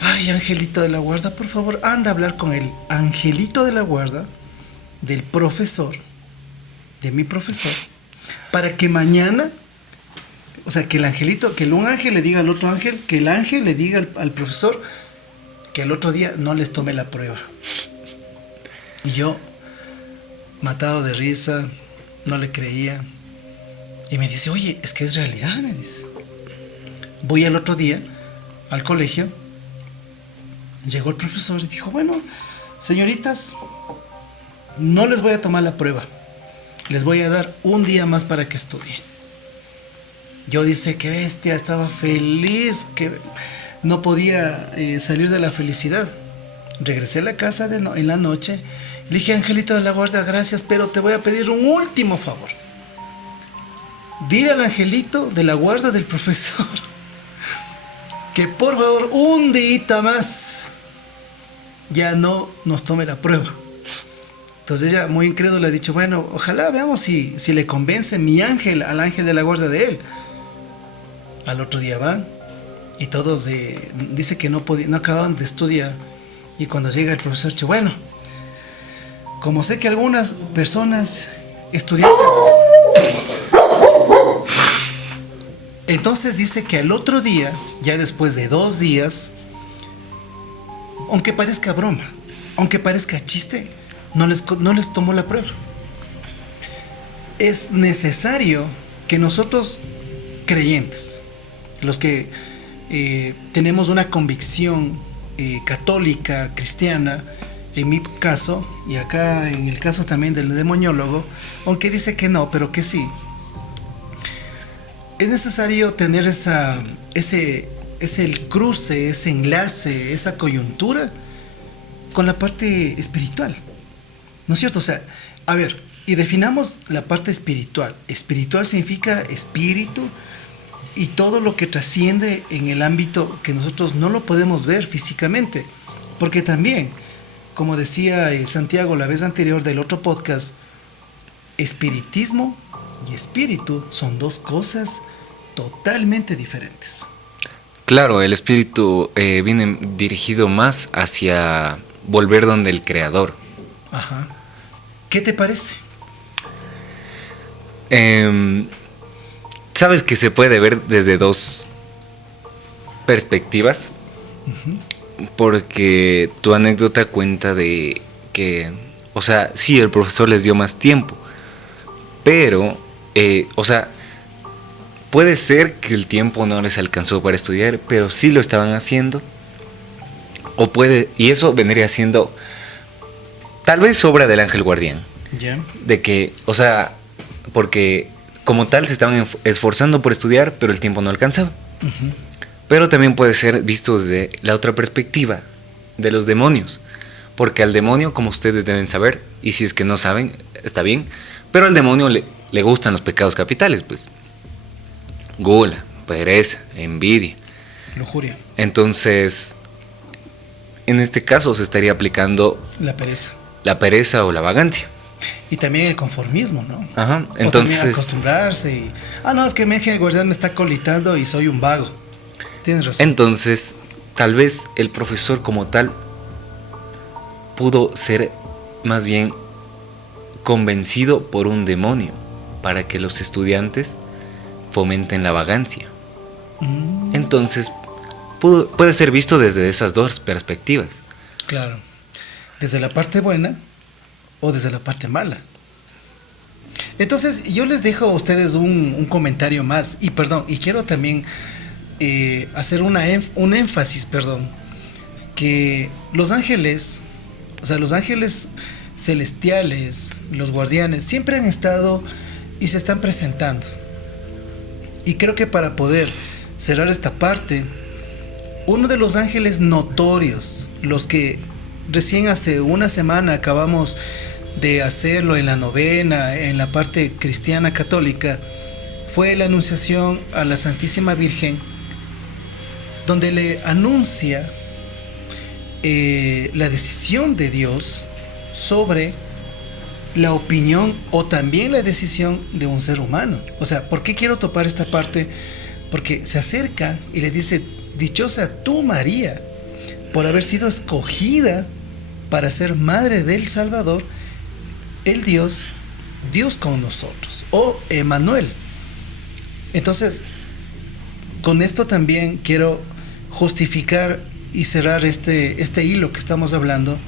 ay, angelito de la guarda, por favor, anda a hablar con el angelito de la guarda, del profesor, de mi profesor, para que mañana, o sea, que el angelito, que un ángel le diga al otro ángel, que el ángel le diga al profesor, que el otro día no les tome la prueba. Y yo, matado de risa, no le creía. Y me dice, oye, es que es realidad, me dice. Voy al otro día al colegio, llegó el profesor y dijo, bueno, señoritas, no les voy a tomar la prueba. Les voy a dar un día más para que estudien. Yo dice que bestia, estaba feliz, que no podía salir de la felicidad. Regresé a la casa en la noche. Le dije, angelito de la guarda, gracias, pero te voy a pedir un último favor. Dile al angelito de la guarda del profesor que por favor un día más ya no nos tome la prueba. Entonces ella, muy incrédula, ha dicho, bueno, ojalá veamos si le convence mi ángel al ángel de la guarda de él. Al otro día van y todos dice que no acababan de estudiar. Y cuando llega el profesor, dice, bueno, como sé que algunas personas, estudiantes, entonces dice que al otro día, ya después de 2 días, aunque parezca broma, aunque parezca chiste, no les tomó la prueba. Es necesario que nosotros, creyentes, los que tenemos una convicción católica, cristiana, en mi caso, y acá en el caso también del demoniólogo, aunque dice que no, pero que sí, es necesario tener ese cruce, ese enlace, esa coyuntura con la parte espiritual, ¿no es cierto? O sea, a ver, y definamos la parte espiritual. Espiritual significa espíritu y todo lo que trasciende en el ámbito que nosotros no lo podemos ver físicamente, porque también, como decía Santiago la vez anterior del otro podcast, espiritismo y espíritu son 2 cosas totalmente diferentes. Claro, el espíritu viene dirigido más hacia volver donde el creador. Ajá. ¿Qué te parece? Sabes que se puede ver desde 2 perspectivas. Uh-huh. Porque tu anécdota cuenta de que, o sea, sí, el profesor les dio más tiempo, pero, o sea, puede ser que el tiempo no les alcanzó para estudiar, pero sí lo estaban haciendo, y eso vendría siendo tal vez obra del ángel guardián. Yeah. De que, o sea, porque como tal se estaban esforzando por estudiar, pero el tiempo no alcanzaba. Uh-huh. Pero también puede ser visto desde la otra perspectiva, de los demonios. Porque al demonio, como ustedes deben saber, y si es que no saben, está bien, pero al demonio le gustan los pecados capitales, pues. Gula, pereza, envidia, lujuria. Entonces, en este caso se estaría aplicando la pereza. La pereza o la vagancia. Y también el conformismo, ¿no? Ajá, entonces. O también acostumbrarse y... no, es que mi ángel guardián me está colitando y soy un vago. Tienes razón. Entonces, tal vez el profesor como tal pudo ser más bien convencido por un demonio para que los estudiantes fomenten la vagancia. Entonces, puede ser visto desde esas 2 perspectivas. Claro. Desde la parte buena o desde la parte mala. Entonces, yo les dejo a ustedes un comentario más. Y perdón, y quiero también hacer un énfasis, que los ángeles, o sea, los ángeles celestiales, los guardianes, siempre han estado y se están presentando. Y creo que para poder cerrar esta parte, uno de los ángeles notorios, los que recién hace una semana acabamos de hacerlo en la novena, en la parte cristiana católica, fue la anunciación a la Santísima Virgen, donde le anuncia la decisión de Dios sobre la opinión o también la decisión de un ser humano. O sea, ¿por qué quiero topar esta parte? Porque se acerca y le dice: dichosa tú, María, por haber sido escogida para ser madre del Salvador, el Dios con nosotros, o Emmanuel. Entonces, con esto también quiero justificar y cerrar este hilo que estamos hablando,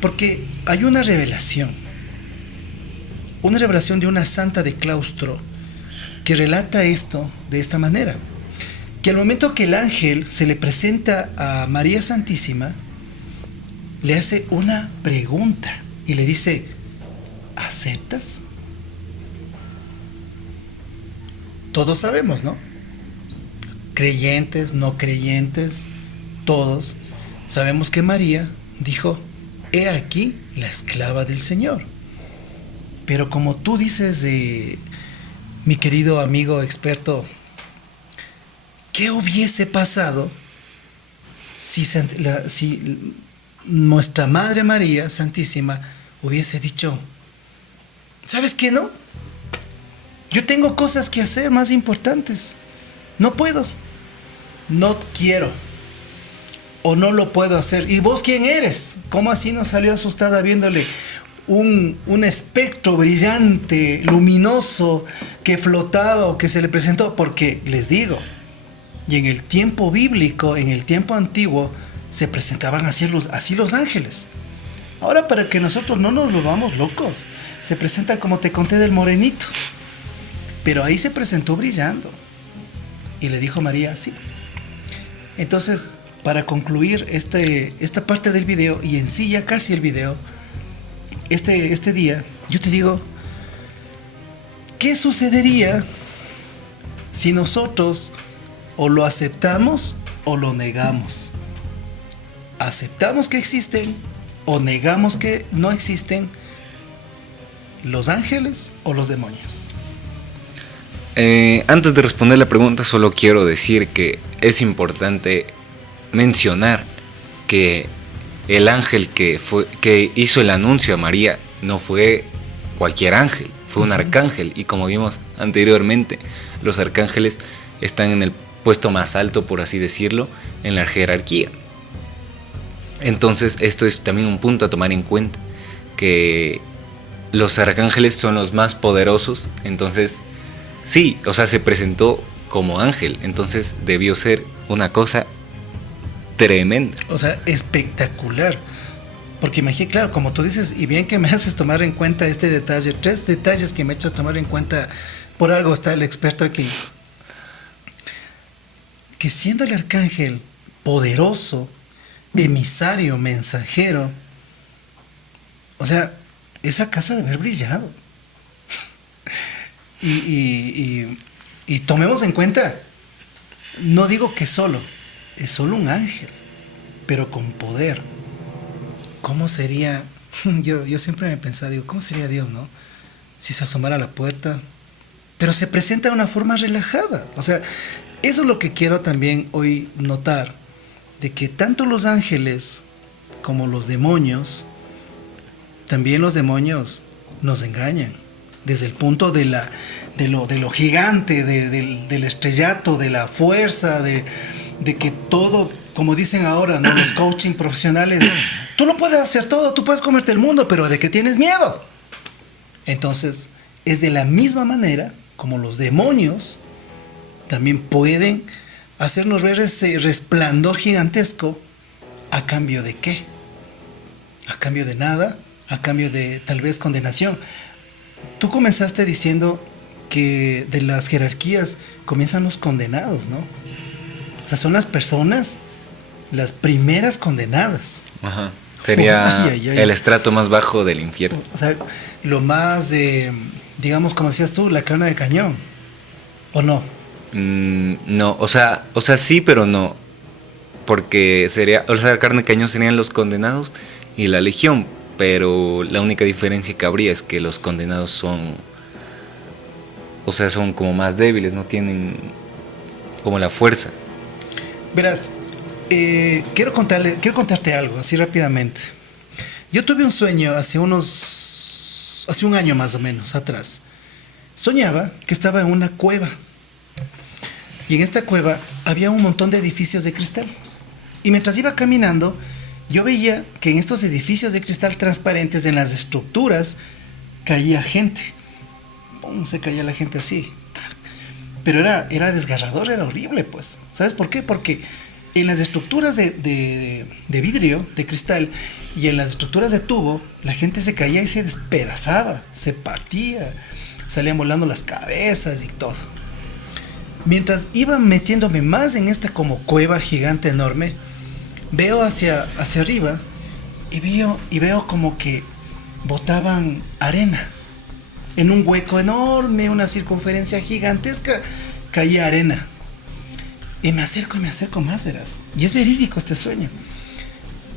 porque hay una revelación de una santa de claustro que relata esto de esta manera, que al momento que el ángel se le presenta a María Santísima, le hace una pregunta y le dice: ¿aceptas? Todos sabemos, ¿no? Creyentes, no creyentes, todos sabemos que María dijo: he aquí la esclava del Señor. Pero como tú dices, mi querido amigo experto, ¿qué hubiese pasado si nuestra Madre María Santísima hubiese dicho, ¿sabes qué no? Yo tengo cosas que hacer más importantes. No puedo. No quiero. O no lo puedo hacer. ¿Y vos quién eres? ¿Cómo así nos salió asustada viéndole un espectro brillante, luminoso, que flotaba o que se le presentó? Porque les digo, y en el tiempo bíblico, en el tiempo antiguo, se presentaban así los ángeles. Ahora, para que nosotros no nos volvamos locos, se presentan como te conté del morenito. Pero ahí se presentó brillando. Y le dijo María, sí. Entonces, para concluir esta parte del video, y en sí ya casi el video, este día, yo te digo, ¿qué sucedería si nosotros o lo aceptamos o lo negamos? ¿Aceptamos que existen o negamos que no existen los ángeles o los demonios? Antes de responder la pregunta, solo quiero decir que es importante mencionar que el ángel que hizo el anuncio a María no fue cualquier ángel, fue un arcángel. Y como vimos anteriormente, los arcángeles están en el puesto más alto, por así decirlo, en la jerarquía. Entonces esto es también un punto a tomar en cuenta, que los arcángeles son los más poderosos. Entonces sí, o sea, se presentó como ángel, entonces debió ser una cosa tremenda. O sea, espectacular. Porque imagínate, claro, como tú dices, y bien que me haces tomar en cuenta este detalle, 3 detalles que me he hecho tomar en cuenta, por algo está el experto aquí. Que siendo el arcángel poderoso, emisario, mensajero, o sea, esa casa debe haber brillado. Y tomemos en cuenta, no digo que solo, es solo un ángel, pero con poder. ¿Cómo sería? Yo siempre me he pensado, digo, ¿cómo sería Dios, no? Si se asomara a la puerta, pero se presenta de una forma relajada. O sea, eso es lo que quiero también hoy notar, de que tanto los ángeles como los demonios, también los demonios nos engañan. Desde el punto de lo gigante, del estrellato, de la fuerza, de que todo, como dicen ahora, ¿no? Los coaching profesionales, tú lo puedes hacer todo, tú puedes comerte el mundo, pero ¿de qué tienes miedo? Entonces, es de la misma manera como los demonios también pueden hacernos ver ese resplandor gigantesco. ¿A cambio de qué? A cambio de nada, a cambio de tal vez condenación. Tú comenzaste diciendo que de las jerarquías comienzan los condenados, ¿no? O sea, son las personas, las primeras condenadas. Ajá. Sería el estrato más bajo del infierno. O sea, lo más, digamos, como decías tú, la carne de cañón. ¿O no? No, o sea, sí, pero no. Porque sería, o sea, la carne de cañón serían los condenados y la legión. Pero la única diferencia que habría es que los condenados son, o sea, son como más débiles, no tienen como la fuerza. Verás, quiero contarte algo, así rápidamente. Yo tuve un sueño hace un año más o menos atrás. Soñaba que estaba en una cueva. Y en esta cueva había un montón de edificios de cristal. Y mientras iba caminando, yo veía que en estos edificios de cristal transparentes, en las estructuras, caía gente. ¡Pum! Se caía la gente así. Pero era desgarrador, era horrible, pues. ¿Sabes por qué? Porque en las estructuras de vidrio, de cristal, y en las estructuras de tubo, la gente se caía y se despedazaba, se partía, salían volando las cabezas y todo. Mientras iba metiéndome más en esta como cueva gigante enorme, veo hacia arriba y veo como que botaban arena. En un hueco enorme, una circunferencia gigantesca, caía arena. Y me acerco más, verás. Y es verídico este sueño.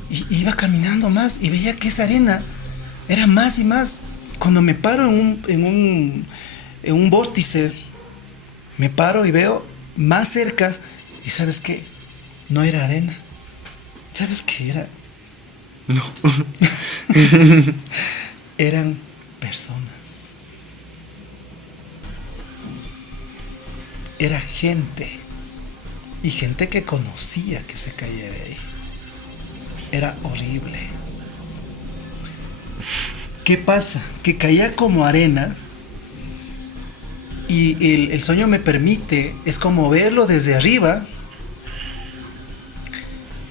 Y iba caminando más y veía que esa arena era más y más. Cuando me paro en un vórtice, me paro y veo más cerca. ¿Y sabes qué? No era arena. ¿Sabes qué era? No. Eran personas. Era gente. Y gente que conocía que se caía de ahí. Era horrible. ¿Qué pasa? Que caía como arena. Y el sueño me permite, es como verlo desde arriba.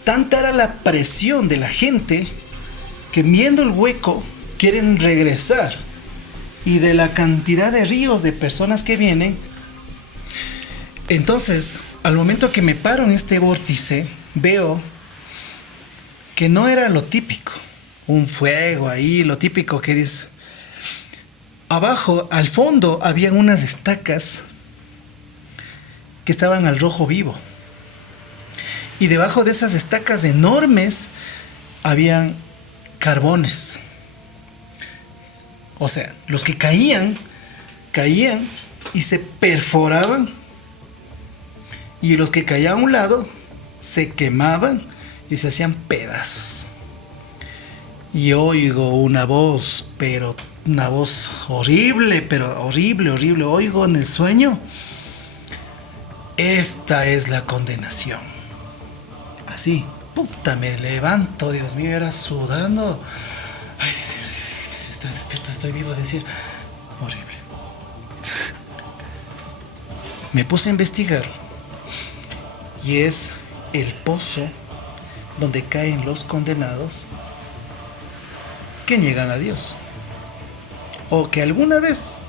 Tanta era la presión de la gente que viendo el hueco quieren regresar. Y de la cantidad de ríos de personas que vienen. Entonces, al momento que me paro en este vórtice, veo que no era lo típico. Un fuego ahí, lo típico que dice. Abajo, al fondo, habían unas estacas que estaban al rojo vivo. Y debajo de esas estacas enormes, habían carbones. O sea, los que caían y se perforaban. Y los que caían a un lado, se quemaban y se hacían pedazos. Y oigo una voz, pero una voz horrible, pero horrible, horrible. Oigo en el sueño, esta es la condenación. Así, puta, me levanto, Dios mío, era sudando. Ay, estoy despierto, estoy vivo, decir, horrible. Me puse a investigar y es el pozo donde caen los condenados que niegan a Dios o que alguna vez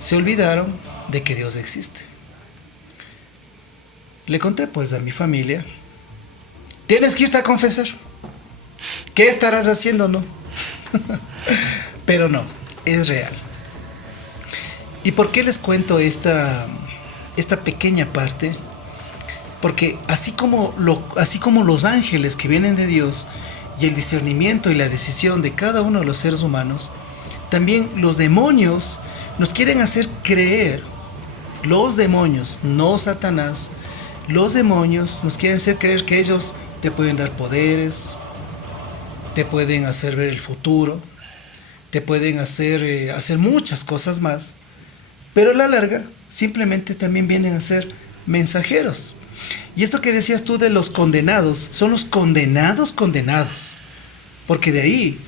se olvidaron de que Dios existe. Le conté pues a mi familia, tienes que irte a confesar. ¿Qué estarás haciendo? No. Pero no, es real. ¿Y por qué les cuento esta pequeña parte? Porque así como los ángeles que vienen de Dios y el discernimiento y la decisión de cada uno de los seres humanos, también los demonios nos quieren hacer creer, los demonios, no Satanás, los demonios nos quieren hacer creer que ellos te pueden dar poderes, te pueden hacer ver el futuro, te pueden hacer muchas cosas más, pero a la larga simplemente también vienen a ser mensajeros. Y esto que decías tú de los condenados, son los condenados, porque de ahí,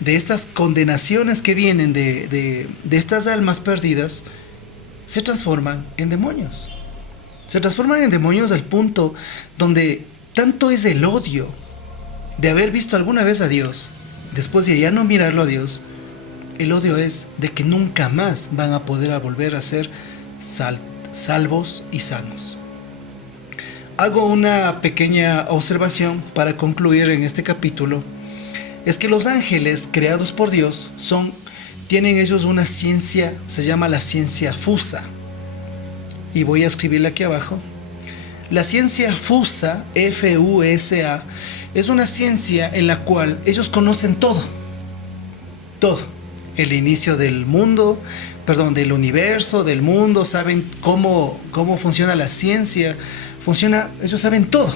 de estas condenaciones que vienen de estas almas perdidas, se transforman en demonios. Se transforman en demonios al punto donde tanto es el odio de haber visto alguna vez a Dios, después de ya no mirarlo a Dios, el odio es de que nunca más van a poder volver a ser salvos y sanos. Hago una pequeña observación para concluir en este capítulo. Es que los ángeles creados por Dios tienen ellos una ciencia, se llama la ciencia fusa. Y voy a escribirla aquí abajo. La ciencia fusa, F-U-S-A, es una ciencia en la cual ellos conocen todo. Todo. El inicio del mundo, del universo, del mundo, saben cómo funciona la ciencia. Ellos saben todo.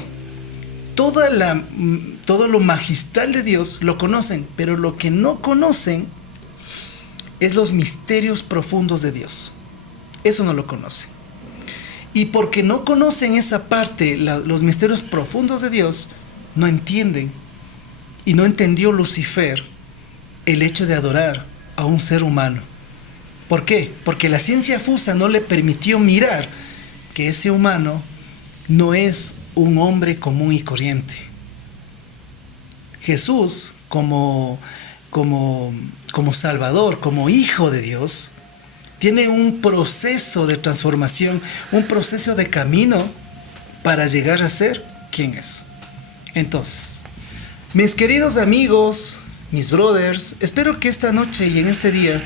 Todo lo magistral de Dios lo conocen, pero lo que no conocen es los misterios profundos de Dios. Eso no lo conocen. Y porque no conocen esa parte, los misterios profundos de Dios, no entienden. Y no entendió Lucifer el hecho de adorar a un ser humano. ¿Por qué? Porque la ciencia fusa no le permitió mirar que ese humano no es un hombre común y corriente. Jesús, como Salvador, como Hijo de Dios, tiene un proceso de transformación, un proceso de camino para llegar a ser quien es. Entonces, mis queridos amigos, mis brothers, espero que esta noche y en este día,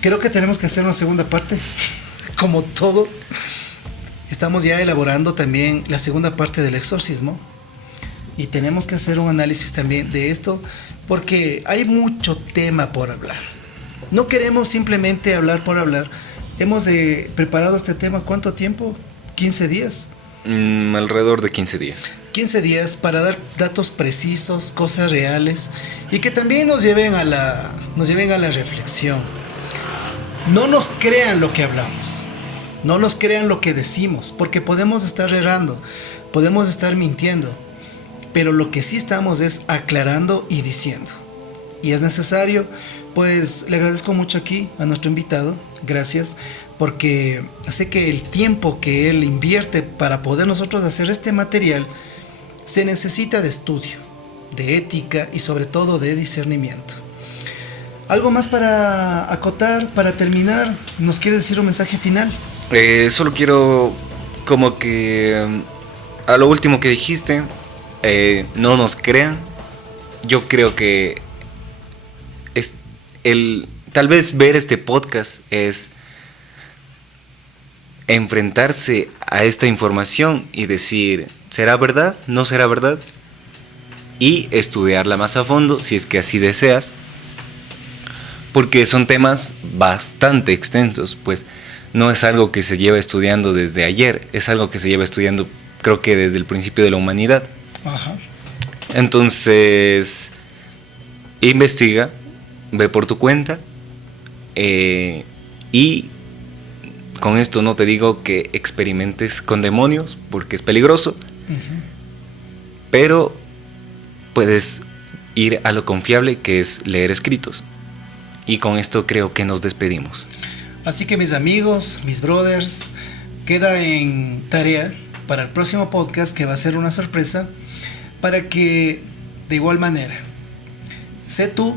creo que tenemos que hacer una segunda parte, como todo. Estamos ya elaborando también la segunda parte del exorcismo y tenemos que hacer un análisis también de esto porque hay mucho tema por hablar. No queremos simplemente hablar por hablar. Hemos preparado este tema, ¿cuánto tiempo? 15 días. Alrededor de 15 días. 15 días para dar datos precisos, cosas reales y que también nos lleven a la reflexión. No nos crean lo que hablamos, no nos crean lo que decimos, porque podemos estar errando, podemos estar mintiendo, pero lo que sí estamos es aclarando y diciendo. Y es necesario, pues le agradezco mucho aquí a nuestro invitado, gracias, porque sé que el tiempo que él invierte para poder nosotros hacer este material se necesita de estudio, de ética y sobre todo de discernimiento. ¿Algo más para acotar, para terminar? ¿Nos quieres decir un mensaje final? Solo quiero como que a lo último que dijiste, no nos crean. Yo creo que es tal vez ver este podcast es enfrentarse a esta información y decir, ¿será verdad? ¿No será verdad? Y estudiarla más a fondo si es que así deseas, porque son temas bastante extensos, pues no es algo que se lleva estudiando desde ayer, es algo que se lleva estudiando creo que desde el principio de la humanidad. Ajá. Entonces, investiga, ve por tu cuenta, y con esto no te digo que experimentes con demonios, porque es peligroso, pero puedes ir a lo confiable, que es leer escritos. Y con esto creo que nos despedimos. Así que mis amigos, mis brothers, queda en tarea para el próximo podcast, que va a ser una sorpresa, para que de igual manera sé tú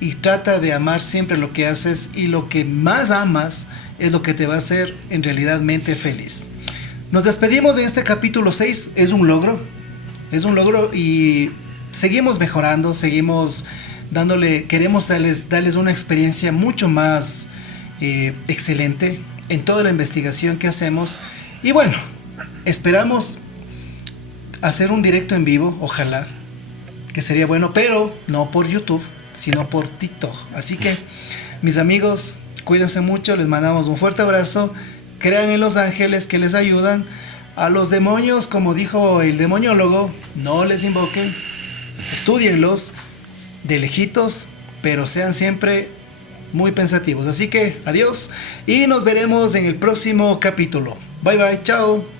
y trata de amar siempre lo que haces, y lo que más amas es lo que te va a hacer en realidadmente feliz. Nos despedimos en este capítulo 6, es un logro y seguimos mejorando, seguimos queremos darles una experiencia mucho más excelente en toda la investigación que hacemos. Y bueno, esperamos hacer un directo en vivo, ojalá, que sería bueno, pero no por YouTube, sino por TikTok. Así que, mis amigos, cuídense mucho, les mandamos un fuerte abrazo, crean en los ángeles que les ayudan. A los demonios, como dijo el demoniólogo, no les invoquen, estúdienlos de lejitos, pero sean siempre muy pensativos. Así que adiós y nos veremos en el próximo capítulo. Bye bye, chao.